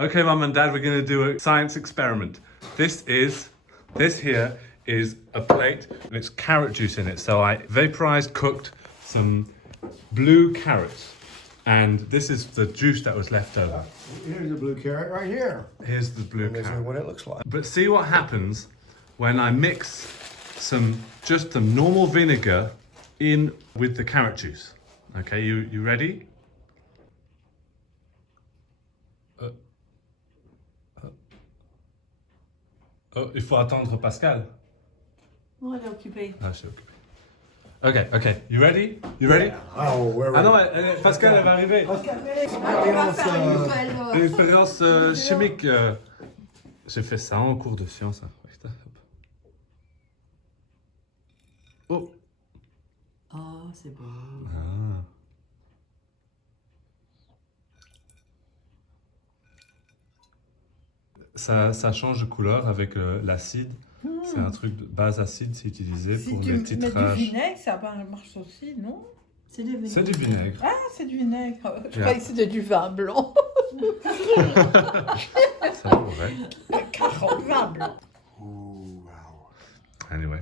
Okay, Mum and Dad, we're going to do a science experiment. This here is a plate and it's carrot juice in it. So I vaporized, cooked some blue carrots. And this is the juice that was left over. Here's the blue carrot right here. Here's the blue This is carrot. what it looks like. But see what happens when I mix just some normal vinegar in with the carrot juice. Okay, you ready? Oh, il faut attendre Pascal. Oh, elle est occupée. Ah, je suis occupé. Okay, you ready? You ready? Oh, we're Ah ready. non, Pascal, elle va arriver. On va faire une nouvelle. Une expérience chimique. J'ai fait ça en cours de sciences. Hein. Oh. Oh, c'est beau. Ah. Ça change de couleur avec l'acide. C'est un truc de base acide, c'est utilisé Si pour tu les mets titrages. du vinaigre, ça marche aussi, non? C'est du vinaigre. C'est du vinaigre. Ah, c'est du vinaigre. Je Yeah. croyais que c'était du vin blanc. Ça pourrait. 40 vin blanc. Ooh, wow. Anyway.